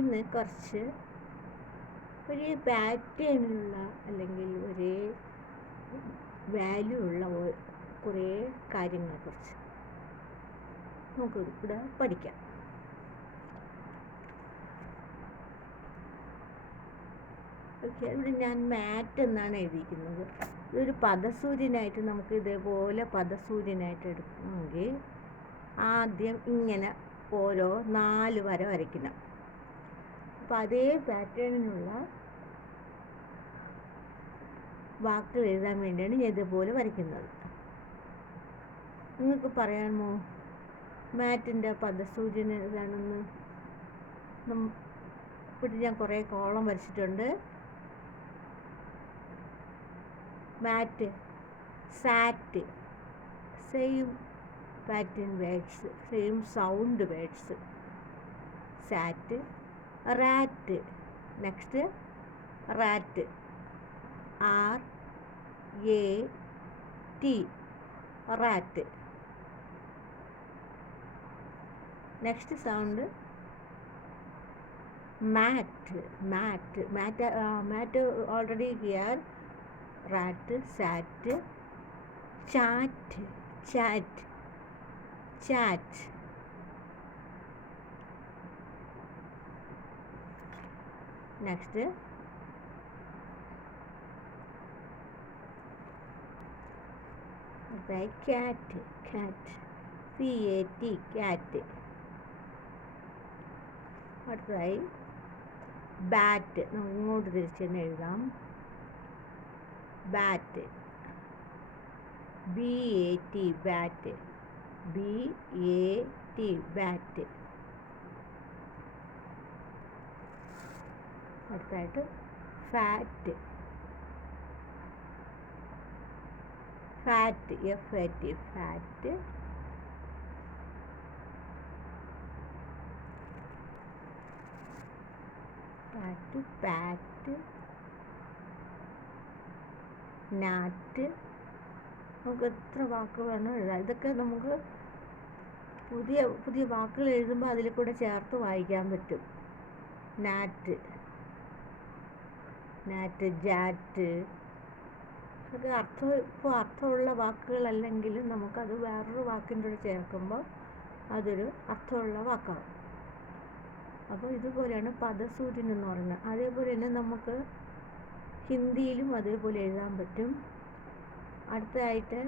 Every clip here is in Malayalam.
ഇന്ന് കുറച്ച് ഒരേ പാറ്റേണിലുള്ള അല്ലെങ്കിൽ ഒരേ വാല്യൂ ഉള്ള കുറേ കാര്യങ്ങളെക്കുറിച്ച് നമുക്ക് ഇവിടെ പഠിക്കാം. ഓക്കെ, ഇവിടെ ഞാൻ മാറ്റ് എന്നാണ് എഴുതിയിരിക്കുന്നത്. ഇതൊരു പദസൂര്യനായിട്ട് നമുക്ക് ഇതേപോലെ പദസൂര്യനായിട്ട് എടുക്കണമെങ്കിൽ ആദ്യം ഇങ്ങനെ ഓരോ 4 വര വരയ്ക്കണം. അപ്പോൾ അതേ പാറ്റേണിനുള്ള വാക്കുകൾ എഴുതാൻ വേണ്ടിയാണ് ഞാൻ ഇതേപോലെ വരയ്ക്കുന്നത്. നിങ്ങൾക്ക് പറയാമോ മാറ്റിൻ്റെ പദസൂര്യൻ ഏതാണെന്ന്? ഇവിടെ ഞാൻ കുറേ കോളം വരച്ചിട്ടുണ്ട്. Mat, sat, same pattern words, same sound words. Sat, rat, next rat, RAT, rat. Next sound mat, mat, mat, mat already here. Rat, sat, chat, chat, chat. Next cat, cat, CAT, cat. അടുത്തതായി ബാറ്റ്, നമുക്ക് ഇങ്ങോട്ട് തിരിച്ച് തന്നെ എഴുതാം. Bat, BAT, bat, BAT, bat. അടുത്തായിട്ട് fat, fat, FAT, fat. Fat, pat, gnat. നമുക്ക് എത്ര വാക്കുകളാണ് എഴുതാം. ഇതൊക്കെ നമുക്ക് പുതിയ പുതിയ വാക്കുകൾ എഴുതുമ്പോൾ അതിൽ കൂടെ ചേർത്ത് വായിക്കാൻ പറ്റും. നാറ്റ്, നാറ്റ്, ജാറ്റ്. അതൊക്കെ ഇപ്പോൾ അർത്ഥമുള്ള വാക്കുകളല്ലെങ്കിലും നമുക്കത് വേറൊരു വാക്കിൻ്റെ കൂടെ ചേർക്കുമ്പോൾ അതൊരു അർത്ഥമുള്ള വാക്കാണ്. അപ്പോൾ ഇതുപോലെയാണ് പദസൂര്യൻ എന്ന് പറയുന്നത്. അതേപോലെ തന്നെ നമുക്ക് ഹിന്ദിയിലും അതേപോലെ എഴുതാൻ പറ്റും. അടുത്തതായിട്ട്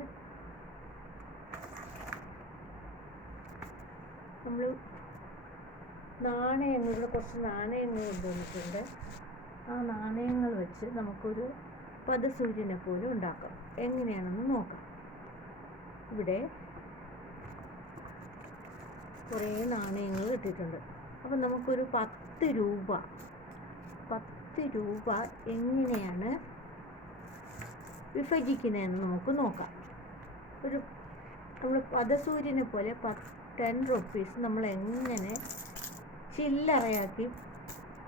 നമ്മൾ നാണയങ്ങളുടെ കുറച്ച് നാണയങ്ങൾ കൊണ്ടുവന്നിട്ടുണ്ട്. ആ നാണയങ്ങൾ വെച്ച് നമുക്കൊരു പദസൂര്യനെ പോലും ഉണ്ടാക്കാം. എങ്ങനെയാണെന്ന് നോക്കാം. ഇവിടെ കുറേ നാണയങ്ങൾ ഇട്ടിട്ടുണ്ട്. അപ്പം നമുക്കൊരു 10 രൂപ എങ്ങനെയാണ് വിഭജിക്കുന്നതെന്ന് നമുക്ക് നോക്കാം. നമ്മൾ പദസൂര്യനെ പോലെ 10 റുപ്പീസ് നമ്മൾ എങ്ങനെ ചില്ലറയാക്കി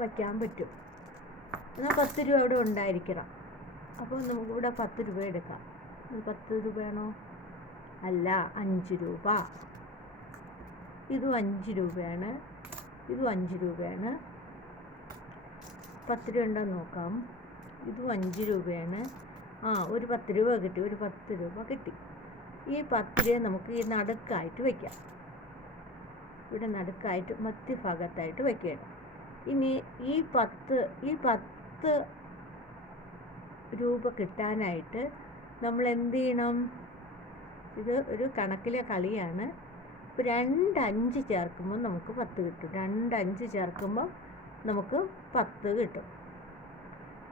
വയ്ക്കാൻ പറ്റും. എന്നാൽ 10 രൂപ അവിടെ ഉണ്ടായിരിക്കണം. അപ്പോൾ നമുക്കിവിടെ 10 രൂപ എടുക്കാം. 10 രൂപയാണോ? അല്ല, 5 രൂപ. ഇതും 5 രൂപയാണ്, ഇതും 5 രൂപയാണ്. 10 രൂപ ഉണ്ടെന്ന് നോക്കാം. ഇതും 5 രൂപയാണ്. ഒരു 10 രൂപ കിട്ടി, ഒരു 10 രൂപ കിട്ടി. ഈ 10 രൂപ നമുക്ക് ഈ നടുക്കായിട്ട് വയ്ക്കാം. ഇവിടെ നടുക്കായിട്ട് മധ്യഭാഗത്തായിട്ട് വയ്ക്കണം. ഇനി ഈ 10 രൂപ കിട്ടാനായിട്ട് നമ്മൾ എന്ത് ചെയ്യണം? ഇത് ഒരു കണക്കിലെ കളിയാണ്. ഇപ്പോൾ 2 5 ചേർക്കുമ്പോൾ നമുക്ക് 10 കിട്ടും. 2 5 ചേർക്കുമ്പോൾ നമുക്ക് 10 കിട്ടും.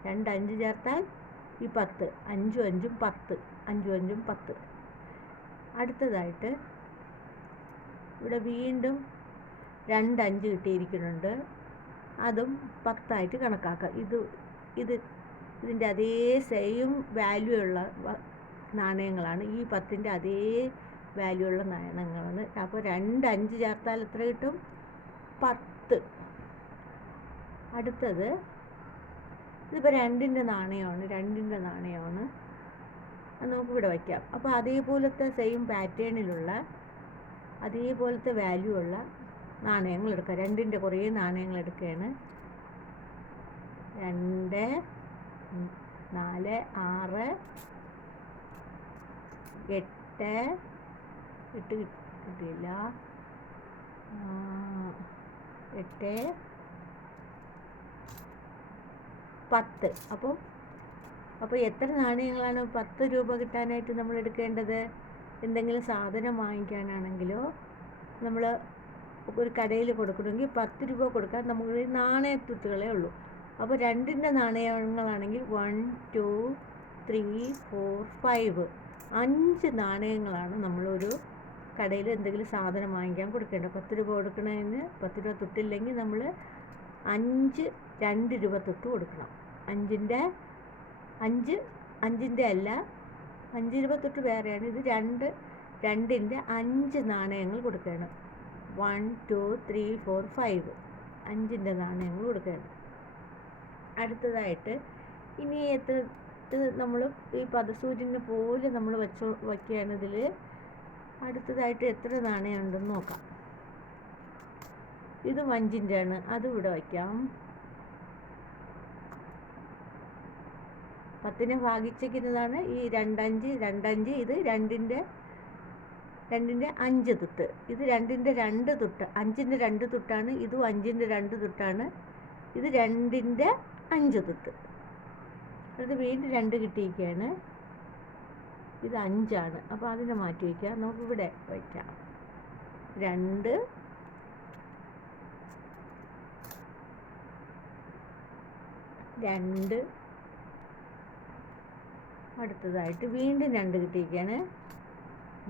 2 5 ചേർത്താൽ ഈ 10, 5 5 10, 5 5 10. അടുത്തതായിട്ട് ഇവിടെ വീണ്ടും 2 5 കിട്ടിയിരിക്കുന്നുണ്ട്. അതും 10 കണക്കാക്കാം. ഇതിൻ്റെ അതേ സെയിം വാല്യൂ ഉള്ള നാണയങ്ങളാണ്. ഈ 10ൻ്റെ അതേ വാല്യൂ ഉള്ള നാണയങ്ങളാണ്. അപ്പോൾ 2 5 ചേർത്താൽ എത്ര കിട്ടും? 10. അടുത്തത് ഇതിപ്പോൾ 2ൻ്റെ നാണയമാണ്. അത് നമുക്കിവിടെ വയ്ക്കാം. അപ്പോൾ അതേപോലത്തെ സെയിം പാറ്റേണിലുള്ള അതേപോലത്തെ വാല്യൂ ഉള്ള നാണയങ്ങൾ എടുക്കുക. 2ൻ്റെ കുറേ നാണയങ്ങൾ എടുക്കുകയാണ്. 2, 4, 6, 8 കിട്ടിയില്ല, 8, 10. അപ്പോൾ എത്ര നാണയങ്ങളാണ് 10 രൂപ കിട്ടാനായിട്ട് നമ്മൾ എടുക്കേണ്ടത്? എന്തെങ്കിലും സാധനം വാങ്ങിക്കാനാണെങ്കിലോ നമ്മൾ ഒരു കടയിൽ കൊടുക്കണമെങ്കിൽ 10 രൂപ കൊടുക്കാൻ നമുക്ക് നാണയത്തുട്ടുകളേ ഉള്ളൂ. അപ്പോൾ 2ൻ്റെ നാണയങ്ങളാണെങ്കിൽ 1, 2, 3, 4, 5 5 നാണയങ്ങളാണ് നമ്മളൊരു കടയിൽ എന്തെങ്കിലും സാധനം വാങ്ങിക്കാൻ കൊടുക്കേണ്ടത്. 10 രൂപ കൊടുക്കണതിന് 10 രൂപ തൊട്ടില്ലെങ്കിൽ നമ്മൾ 2 രൂപ തൊട്ട് കൊടുക്കണം. 5ൻ്റെ അല്ല, 5 രൂപ തൊട്ട് വേറെയാണ്. ഇത് 2ൻ്റെ 5 നാണയങ്ങൾ കൊടുക്കുകയാണ്. 1, 2, 3, 4, 5 5ൻ്റെ നാണയങ്ങൾ കൊടുക്കുകയാണ്. അടുത്തതായിട്ട് ഇനി നമ്മൾ ഈ പദസൂര്യനെ പോലെ നമ്മൾ വയ്ക്കുകയാണ്. ഇതിൽ അടുത്തതായിട്ട് എത്ര നാണയം ഉണ്ടെന്ന് നോക്കാം. ഇതും 5ൻ്റെ ആണ്, അതും ഇവിടെ വയ്ക്കാം. 10നെ ഭാഗിച്ചിരിക്കുന്നതാണ് ഈ 2, 5. ഇത് 2ൻ്റെ 5 തുട്ട്. ഇത് 2ൻ്റെ 2 തുട്ട്. 5ൻ്റെ 2 തുട്ടാണ്. ഇതും 5ൻ്റെ 2 തുട്ടാണ്. ഇത് 2ൻ്റെ 5 തുട്ട്. അത് വീണ്ടും 2 കിട്ടിയിരിക്കുകയാണ്. ഇത് 5 ആണ്. അപ്പോൾ അതിനെ മാറ്റി വയ്ക്കാം. നമുക്കിവിടെ വയ്ക്കാം. 2, 2. അടുത്തതായിട്ട് വീണ്ടും 2 കിട്ടിയിരിക്കുകയാണ്.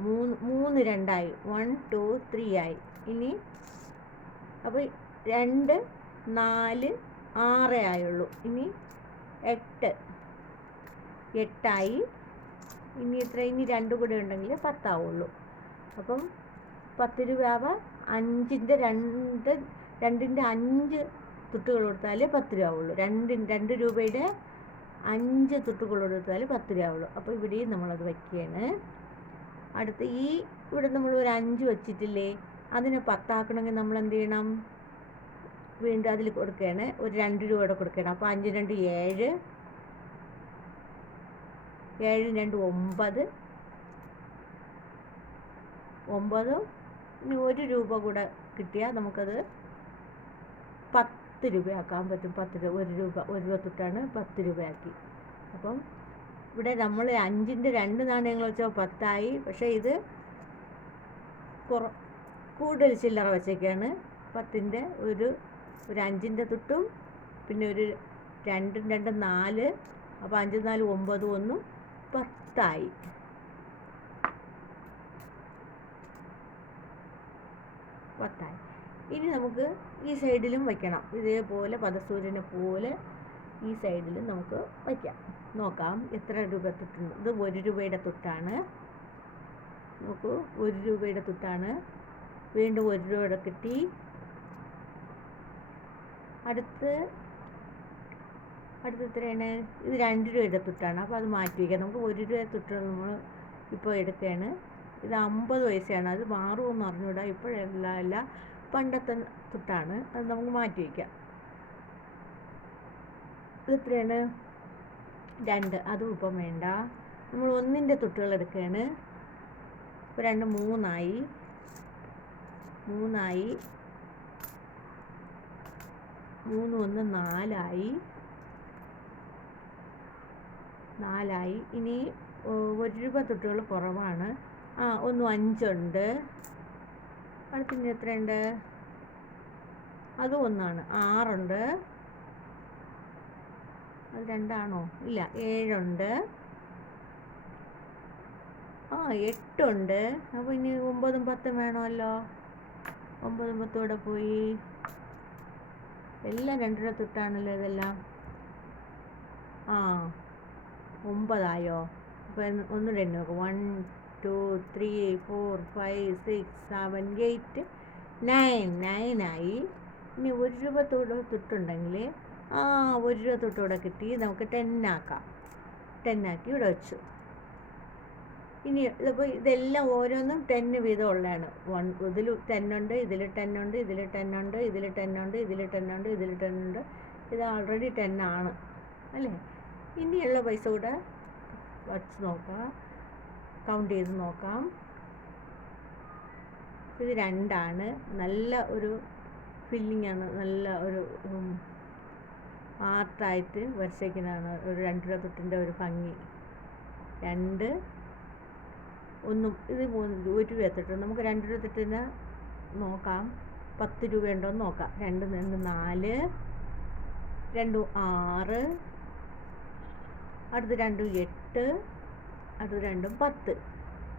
3 2ആയി. 1, 2, 3 ആയി. ഇനി അപ്പോൾ 2, 4, 6 ആയുള്ളൂ. ഇനി 8ആയി. ഇനി ഇനി 2 കൂടെ ഉണ്ടെങ്കിൽ 10 ആവുള്ളൂ. അപ്പം 10 രൂപ 5ൻ്റെ 2ൻ്റെ 5 തുട്ടുകൾ കൊടുത്താൽ 10 രൂപ ആവുള്ളൂ. 2 രൂപയുടെ 5 തുട്ടുകൾ കൊടുത്താൽ 10 രൂപ ആവുള്ളൂ. അപ്പോൾ ഇവിടെയും നമ്മളത് വയ്ക്കുകയാണ്. അടുത്ത് ഇവിടെ നമ്മൾ ഒരു 5 വച്ചിട്ടില്ലേ, അതിനെ 10 ആക്കണമെങ്കിൽ നമ്മൾ എന്ത് ചെയ്യണം? വീണ്ടും അതിൽ കൊടുക്കുകയാണ്. ഒരു 2 രൂപയുടെ കൊടുക്കണം. അപ്പോൾ 5 2 7, 7 2 9, 9. ഇനി 1 രൂപ കൂടെ കിട്ടിയാൽ നമുക്കത് 10 രൂപയാക്കാൻ പറ്റും. 10 രൂപ 1 രൂപ തൊട്ടാണ് 10 രൂപയാക്കി. അപ്പം ഇവിടെ നമ്മൾ 5ൻ്റെ 2 നാണയങ്ങൾ വെച്ചാൽ 10 ആയി. പക്ഷേ ഇത് കൂടുതൽ ചില്ലറ വെച്ചേക്കാണ്. 10ൻ്റെ ഒരു 5ൻ്റെ തുട്ടും പിന്നെ ഒരു 2 2 4. അപ്പോൾ 5 4 9 1 10 ആയി. 10 ആയി. ഇനി നമുക്ക് ഈ സൈഡിലും വയ്ക്കണം. ഇതേപോലെ പദസൂര്യനെ പോലെ ഈ സൈഡിലും നമുക്ക് വയ്ക്കാം. നോക്കാം എത്ര രൂപ തുട്ടുണ്ട്. ഇത് 1 രൂപയുടെ തുട്ടാണ്. നോക്കൂ, 1 രൂപയുടെ തുട്ടാണ്. വീണ്ടും 1 രൂപയുടെ കിട്ടി. അടുത്ത് എത്രയാണ്? ഇത് 2 രൂപയുടെ തുട്ടാണ്. അപ്പോൾ അത് മാറ്റി വയ്ക്കാം. നമുക്ക് 1 രൂപയുടെ തുട്ടുകൾ നമ്മൾ ഇപ്പോൾ എടുക്കുകയാണ്. ഇത് 50 പൈസയാണ്. അത് മാറുമെന്ന് അറിഞ്ഞൂടാ. ഇപ്പോഴല്ല, പണ്ടത്തെ തുട്ടാണ്. അത് നമുക്ക് മാറ്റി വയ്ക്കാം. ഇത് എത്രയാണ്? 2. അതും ഇപ്പം വേണ്ട. നമ്മൾ 1ൻ്റെ തുട്ടുകൾ എടുക്കുകയാണ്. ഇപ്പോൾ 2 3 ആയി. 3 1 4 ആയി. ഇനി 1 രൂപ തുട്ടുകൾ കുറവാണ്. 1 5 ഉണ്ട്. അടുത്തിന് എത്രയുണ്ട്? അതും 1 ആണ്. 6 ഉണ്ട്. അത് 2 ആണോ? ഇല്ല, 7 ഉണ്ട്. 8 ഉണ്ട്. അപ്പോൾ ഇനി 9 10 വേണമല്ലോ. 9 10 ഇവിടെ പോയി. എല്ലാം 2 രൂപ തൊട്ടാണല്ലോ ഇതെല്ലാം. 9 ആയോ? അപ്പോൾ ഒന്നുകൂടെ എണ്ണി നോക്കാം. 1 2 3 4 5 6 7 8 9 ആയി. ഇനി 1 രൂപ തൊട്ടുണ്ടെങ്കിൽ 1 രൂപ തൊട്ടൂടെ കിട്ടി. നമുക്ക് 10 ആക്കാം. 10 ആക്കി ഇവിടെ വെച്ചു. ഇനി ഇപ്പോൾ ഇതെല്ലാം ഓരോന്നും 10 വീതം ഉള്ളതാണ്. ഇതിൽ 10 ഉണ്ട്, ഇതിൽ 10 ഉണ്ട്, ഇതിൽ 10 ഉണ്ട്, ഇതിൽ 10 ഉണ്ട്, ഇതിൽ 10 ഉണ്ട്, ഇതിൽ 10 ഉണ്ട്. ഇത് ഓൾറെഡി 10 ആണ് അല്ലേ? ഇനിയുള്ള പൈസ കൂടെ വച്ച് നോക്കാം, കൗണ്ട് ചെയ്ത് നോക്കാം. ഇത് 2 ആണ്. നല്ല ഒരു ഫില്ലിംഗ് ആണ്, നല്ല ഒരു ആർട്ടായിട്ട് വരച്ചേക്കുന്നതാണ്. ഒരു 2 രൂപ തൊട്ടിൻ്റെ ഒരു ഭംഗി. 2 ഒന്നും ഇത് 1 രൂപ തൊട്ട് നമുക്ക് 2 രൂപ തൊട്ടിന് നോക്കാം. 10 രൂപ ഉണ്ടോ എന്ന് നോക്കാം. 2 2 4, 2 6, അടുത്ത് 2 8, അടുത്ത് 2 10.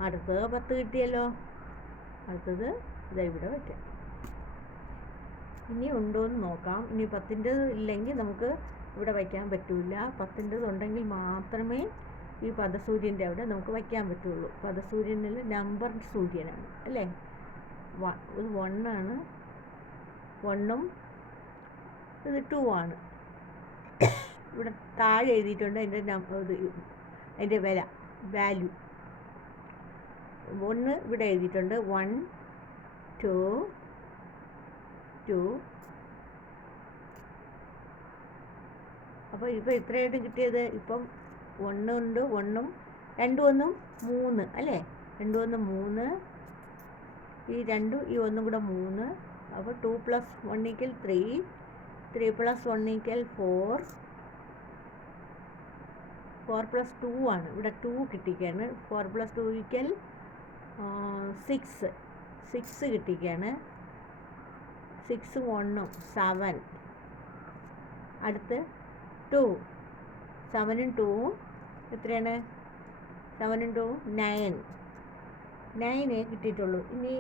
അടുത്തത് 10 കിട്ടിയല്ലോ. അടുത്തത് ഇതാ ഇവിടെ വയ്ക്കാം. ഇനി ഉണ്ടോ എന്ന് നോക്കാം. ഇനി 10ൻ്റെ ഇല്ലെങ്കിൽ നമുക്ക് ഇവിടെ വയ്ക്കാൻ പറ്റില്ല. 10ൻ്റെത് ഉണ്ടെങ്കിൽ മാത്രമേ ഈ പദസൂര്യൻ്റെ അവിടെ നമുക്ക് വയ്ക്കാൻ പറ്റുള്ളൂ. പദസൂര്യനിൽ നമ്പർ സൂര്യനാണ് അല്ലേ? ഇത് 1 ആണ്, 1ഉം ഇത് 2 ആണ്. ഇവിടെ താഴെ എഴുതിയിട്ടുണ്ട് അതിൻ്റെ വാല്യൂ. 1 ഇവിടെ എഴുതിയിട്ടുണ്ട്. 1 2 2. അപ്പോൾ ഇപ്പോൾ ഇത്രയായിട്ട് കിട്ടിയത്. ഇപ്പം 1 ഉണ്ട്, 1ഉം 2 1ഉം 3 അല്ലേ? 2 1 3, ഈ 2 ഈ 1 കൂടെ 3. അപ്പോൾ 2 + 1 = 3, 3 + 1 = 4, 4 + 2 ആണ്. ഇവിടെ 2 കിട്ടിക്കാണ്. 4 + 2 = 6, 6 കിട്ടിക്കാണ്. 6 1ഉം 7. അടുത്ത് 2, 7ഉം 2ഉം എത്രയാണ്? 7ഉം 2ഉം 9, 9 കിട്ടിയിട്ടുള്ളൂ. ഇനി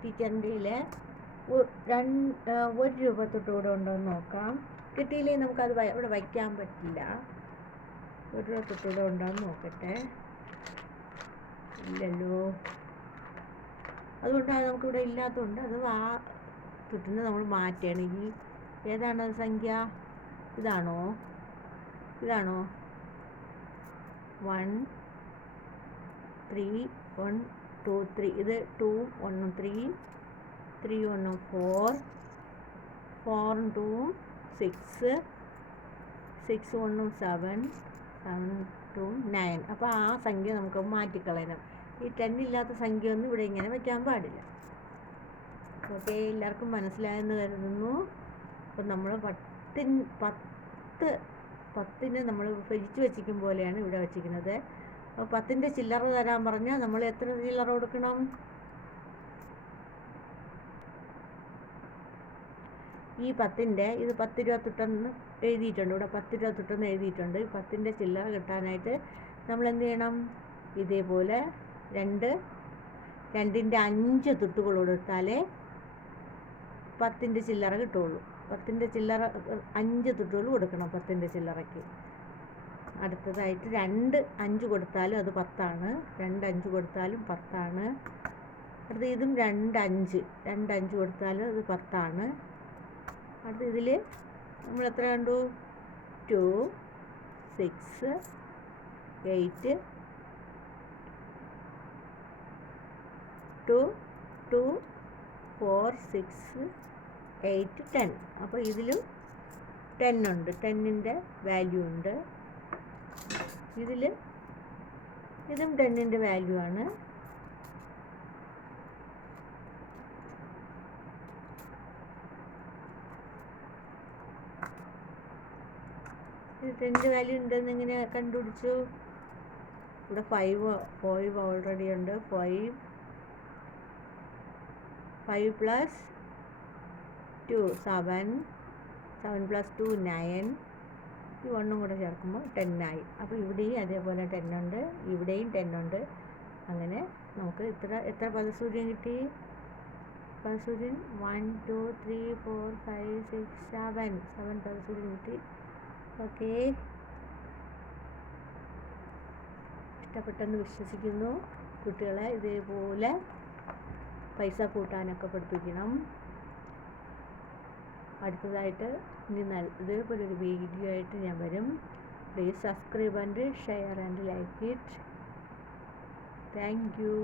ടീച്ചറിൻ്റെ 1 രൂപ തൊട്ടുകൂടെ ഉണ്ടോ എന്ന് നോക്കാം. കിട്ടിയില്ലെങ്കിൽ നമുക്കത് ഇവിടെ വയ്ക്കാൻ പറ്റില്ല. 1 രൂപ തൊട്ടുകൂടെ ഉണ്ടോ എന്ന് നോക്കട്ടെ. ഇല്ലല്ലോ. അതുകൊണ്ടാണ് നമുക്കിവിടെ ഇല്ലാത്തതുകൊണ്ട് അത് തൊട്ടിന് നമ്മൾ മാറ്റുകയാണ്. ഈ ഏതാണ് സംഖ്യ? ഇതാണോ? 1 3 1 2 3. ഇത് 2 1 3, 3 1 4, 4 2 6, 6 1 7, 7 2 9. അപ്പോൾ ആ സംഖ്യ നമുക്ക് മാറ്റിക്കളയണം. ഈ 10 ഇല്ലാത്ത സംഖ്യ ഒന്നും ഇവിടെ ഇങ്ങനെ വയ്ക്കാൻ പാടില്ല. ഓക്കെ, എല്ലാവർക്കും മനസ്സിലായെന്ന് കരുതുന്നു. അപ്പം നമ്മൾ 10ന് നമ്മൾ ഭരിച്ചു വച്ചിരിക്കും പോലെയാണ് ഇവിടെ വച്ചിരിക്കുന്നത്. അപ്പോൾ 10ൻ്റെ ചില്ലറ തരാൻ പറഞ്ഞാൽ നമ്മൾ എത്ര ചില്ലറ കൊടുക്കണം? ഈ 10ൻ്റെ ഇത് 10 രൂപ തൊട്ടെന്ന് എഴുതിയിട്ടുണ്ട്. ഇവിടെ 10 രൂപ തൊട്ടെന്ന് എഴുതിയിട്ടുണ്ട്. 10ൻ്റെ ചില്ലറ കിട്ടാനായിട്ട് നമ്മൾ എന്ത് ചെയ്യണം? ഇതേപോലെ 2ൻ്റെ 5 തുട്ടുകൾ കൊടുത്താലേ 10ൻ്റെ ചില്ലറ കിട്ടുള്ളൂ. 10ൻ്റെ ചില്ലറ 5 തുട്ടുകൾ കൊടുക്കണം 10ൻ്റെ ചില്ലറയ്ക്ക്. അടുത്തതായിട്ട് 2 5 കൊടുത്താലും അത് 10 ആണ്. 2 5 കൊടുത്താലും 10 ആണ്. അടുത്ത ഇതും 2 5 കൊടുത്താലും അത് 10 ആണ്. അടുത്ത ഇതിൽ നമ്മൾ എത്ര കണ്ടു? 2 6 8 2 2 4 6 8 10. അപ്പോൾ ഇതിലും 10 ഉണ്ട്, 10ൻ്റെ വാല്യൂ ഉണ്ട്. ഇതും 10ൻ്റെ വാല്യൂ ആണ്. ഇത് 10ൻ്റെ വാല്യൂ ഉണ്ടെന്ന് ഇങ്ങനെ കണ്ടുപിടിച്ചു. ഇവിടെ 5 ഓൾറെഡി ഉണ്ട്. 5 + 2 7, 7 + 2 9. ഈ 1ഉം കൂടെ ചേർക്കുമ്പോൾ 10 ആയി. അപ്പോൾ ഇവിടെയും അതേപോലെ 10 ഉണ്ട്, ഇവിടെയും 10 ഉണ്ട്. അങ്ങനെ നമുക്ക് എത്ര പദസൂര്യൻ കിട്ടി? പദസൂര്യൻ 1 2 3 4 5 6 7 പദസൂര്യൻ കിട്ടി. ഓക്കെ, ഇഷ്ടപ്പെട്ടെന്ന് വിശ്വസിക്കുന്നു. കുട്ടികളെ ഇതേപോലെ പൈസ കൂട്ടാനൊക്കെ പഠിപ്പിക്കണം. അടുത്തതായിട്ട് ഇനി ഇതേപോലെ ഒരു വീഡിയോ ആയിട്ട് ഞാൻ വരും. Please subscribe and share and like it. Thank you.